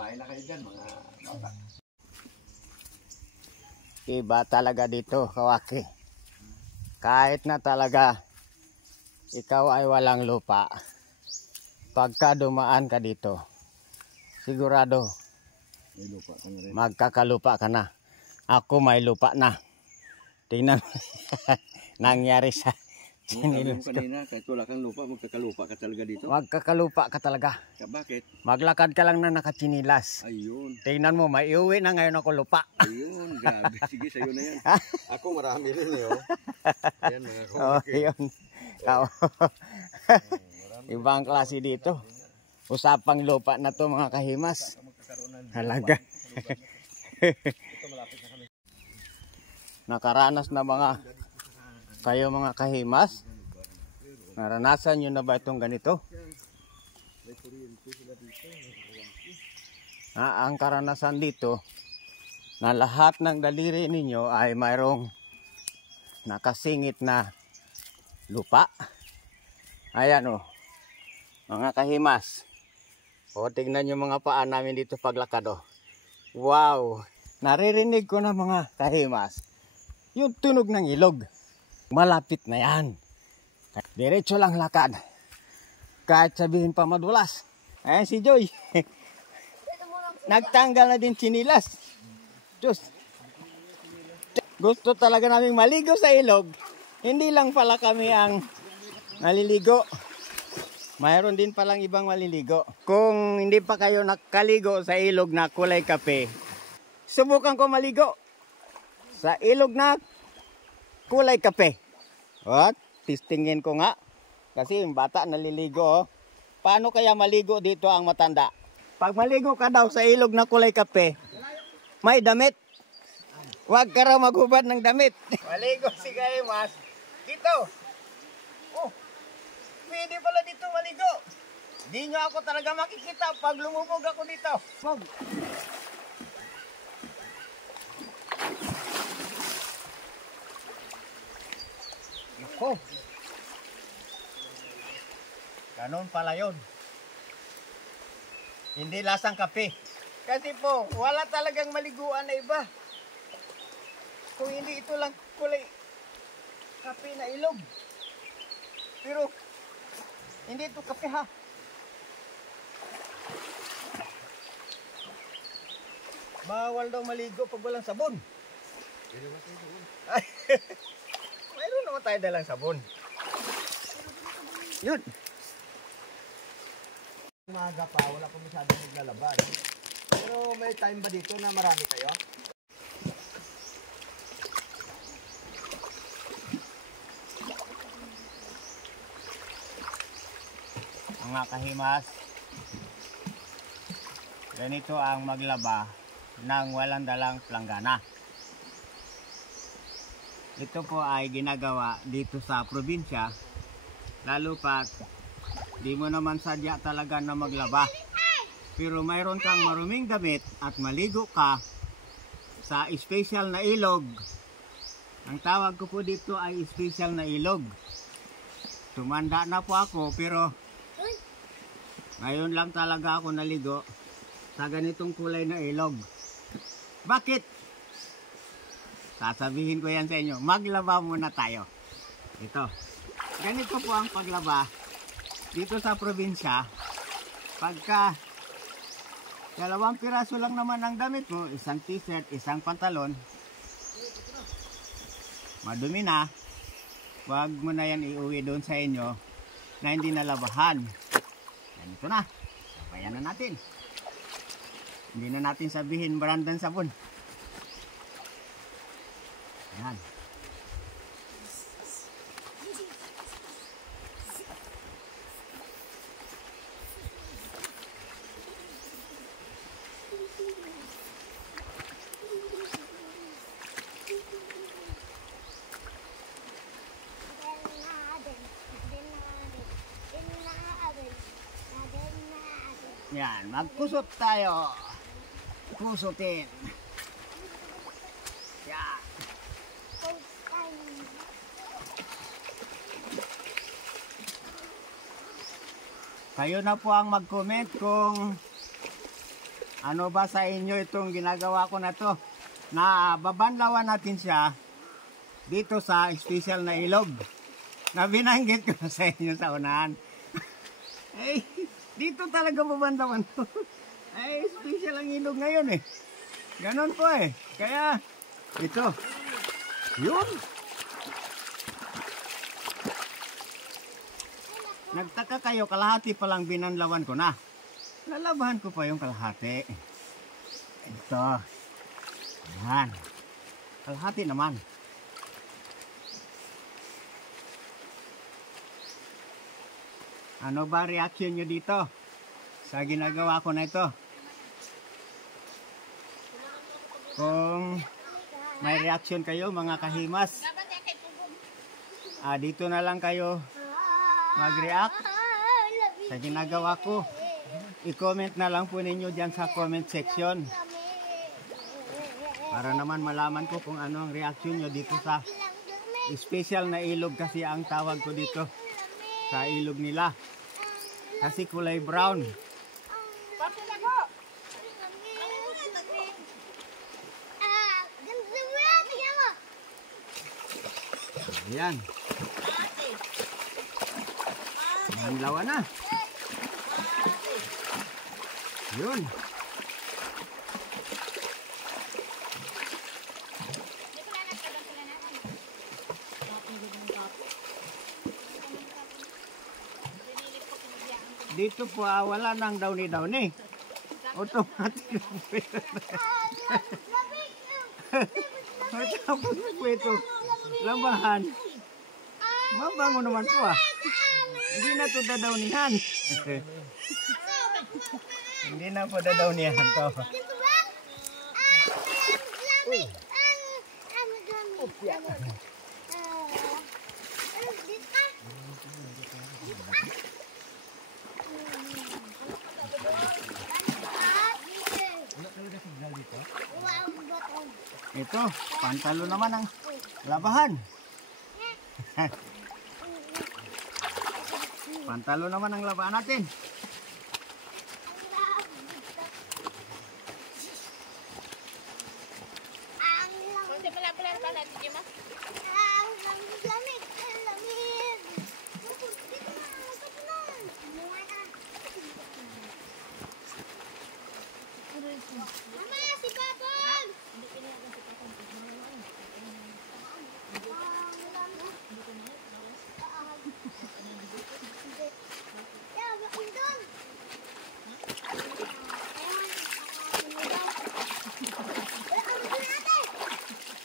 Kumain na kayo dyan, mga bata. Iba talaga dito, Kawaki. Kahit na talaga ikaw ay walang lupa, pagka dumaan ka dito, sigurado May lupa ka na rin. magkakalupa ka na. Ako may lupa na. Tingnan nangyari sa chinilas ko. Kanina, kahit wala kang lupa, magkakalupa ka talaga dito. Magkakalupa ka talaga. Bakit? Maglakad ka lang na nakachinilas. Ayun. Tingnan mo, may iuwi na ngayon ako lupa. Ayun, grabe. Sige, sa'yo na yan. Ako marami rin eh. Ayan, mga Kawaki. Yun. Ibang klase dito. Usapang lupa na to mga kahimas. Halaga. Nakaranas na kayo mga kahimas. Naranasan nyo na ba itong ganito? Ang karanasan dito na lahat ng daliri ninyo ay mayroong nakasingit na lupa. Ayan o, mga kahimas. O, tignan nyo mga paa namin dito paglakad o. Wow! Naririnig ko na mga kahimas yung tunog ng ilog. Malapit na yan. Diretso lang lakad. Kahit sabihin pa madulas. Ayan si Joy. Nagtanggal na din chinilas. Diyos. Gusto talaga naming maligo sa ilog. Hindi lang pala kami ang naliligo. Mayroon din palang ibang maliligo. Kung hindi pa kayo nakaligo sa ilog na kulay kape, subukan ko maligo sa ilog na kulay kape. What? Testingin ko nga. Kasi yung bata naliligo. Paano kaya maligo dito ang matanda? Pag maligo ka daw sa ilog na kulay kape, may damit. Huwag ka raw maghubad ng damit. Maligo si Kahimas. Dito. Oh, pwede pala dito maligo. Di nyo ako talaga makikita pag lumubog ako dito. Wag. Ako. Ganon pala yun. Hindi lasang kape. Kasi po, wala talagang maliguan na iba. Kung hindi ito lang kulay kape na ilog. Pero, hindi ito kape ha. Bawal daw maligo pag walang sabon. Mayroon naman tayo dalang sabon. Yun. Umaga pa, wala pa masyadong naglalaban. Pero may time ba dito na marami kayo? Mga kahimas, ganito ang maglaba ng walang dalang planggana. Ito po ay ginagawa dito sa probinsya, lalo pat di mo naman sadya talaga na maglaba. Pero mayroon kang maruming damit at maligo ka sa special na ilog. Ang tawag ko po dito ay special na ilog. Tumanda na po ako pero ngayon lang talaga ako naligo sa ganitong kulay na ilog. Bakit? Sasabihin ko yan sa inyo. Maglaba muna tayo. Ito. Ganito po ang paglaba dito sa probinsya. Pagka 2 piraso lang naman ang damit mo, isang t-shirt, isang pantalon, madumi na, wag mo na yan iuwi doon sa inyo na hindi nalabahan. Ganito na. Sabayan na natin. Hindi na natin sabihin brandang sabon. Ayan. Yan, magkusot tayo. Kusutin. Yan. Kayo na po ang mag-comment kung Ano ba sa inyo itong ginagawa ko na to? Na babanlawan natin siya dito sa special na ilog. Na binanggit ko sa inyo sa unahan. Ay, dito talaga babanlawan to. Ay, special ang ilog ngayon eh. Ganon po eh. Kaya, ito. Yun. Nagtaka kayo, kalahati pa lang binanlawan ko na. Lalabahan ko pa yung kalahati. Ito. Ayan. Kalahati naman. Ano ba reaction nyo dito sa ginagawa ko na ito? Kung may reaction kayo mga kahimas, dito na lang kayo mag-react sa ginagawa ko. I-comment na lang po ninyo dyan sa comment section para naman malaman ko kung ano ang reaction nyo dito sa special na ilog, kasi ang tawag ko dito sa ilog nila kasi kulay brown. Ayan. Banlawan na. Yun. Dito po wala nang downy-downy. Automatic po ito. Lambahan. Mabango naman po Hindi na ito dadawnihan. Hindi na po dadawnihan to. Ito, pantalo naman ang labahan. Pantalo naman ang labahan natin. Mama, si Papa!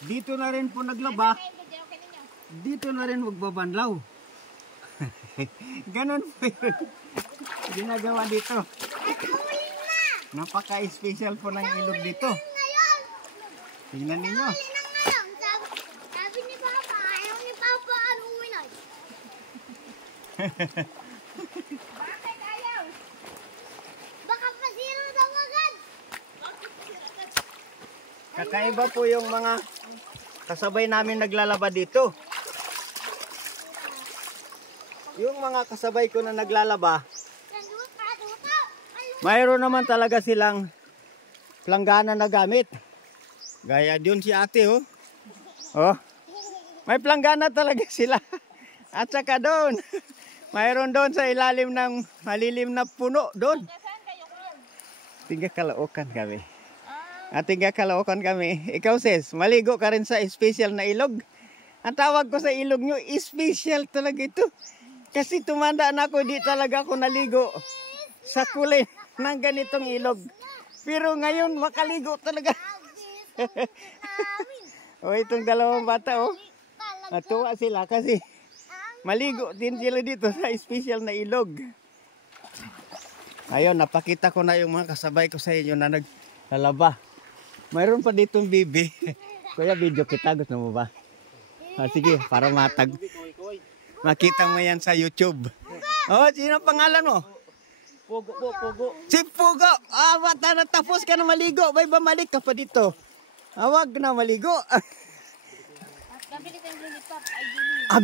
Dito na rin po naglaba. Dito na rin magbabanlaw. Ganon po yun. Ginagawa dito. Napaka-special po ng ilog dito. Tingnan ninyo. Sabi ni Papa, ayaw ni Papa anuwi na. Bakit ayaw? Baka pasiro daw agad. Kakaiba po yung mga kasabay namin naglalaba dito. Yung mga kasabay ko na naglalaba, mayroon naman talaga silang planggana na gamit. Gaya dun si ate oh. Oh. May planggana talaga sila. At saka doon, mayroon doon sa ilalim ng malilim na puno doon. Tiga Caloocan kami. Tiga Caloocan kami. Ikaw sis, maligo ka rin sa special na ilog. Ang tawag ko sa ilog nyo, special talaga ito. Kasi tumanda na ako, di talaga ako naligo sa kulay ng ganitong ilog. Pero ngayon, makaligo talaga. O itong dalawang bata oh. Natuwa sila kasi maligo din sila dito sa special na ilog. Ayun, napakita ko na yung mga kasabay ko sa inyo na naglalaba. Mayroon pa ditong bibi. Kuya, video kita. Gusto mo ba? Sige, para makita mo yan sa YouTube. Oh, sino pangalan mo? Pugo po, Pugo. Si Pugo! Bata na tapos ka na maligo. May bumalik ka pa dito. Wag na maligo.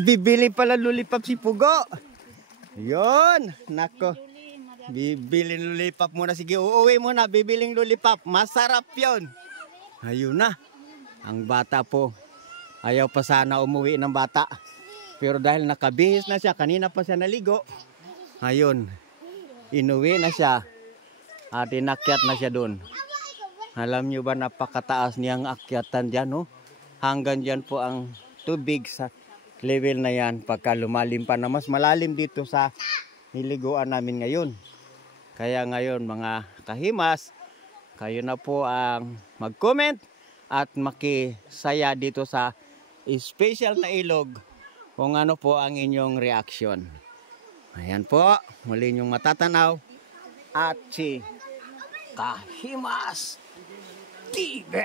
Bibili pala lollipop si Pugo. Yun. Nako. Bibiling lollipop muna. Sige, uuwi muna. Bibiling lollipop. Masarap yun. Ayun na. Ang bata po. Ayaw pa sana umuwi ng bata. Pero dahil nakabihis na siya, kanina pa siya naligo. Ayun. Inuwi na siya. At inakyat na siya doon. Alam nyo ba napakataas niyang akyatan dyan, no? Hanggang dyan po ang tubig sa level na yan. Pagka lumalim pa na mas malalim dito sa niliguan namin ngayon. Kaya ngayon mga kahimas, kayo na po ang mag-comment at makisaya dito sa special na ilog kung ano po ang inyong reaction. Ayan po, muli nyong matatanaw at si Kahimas TV.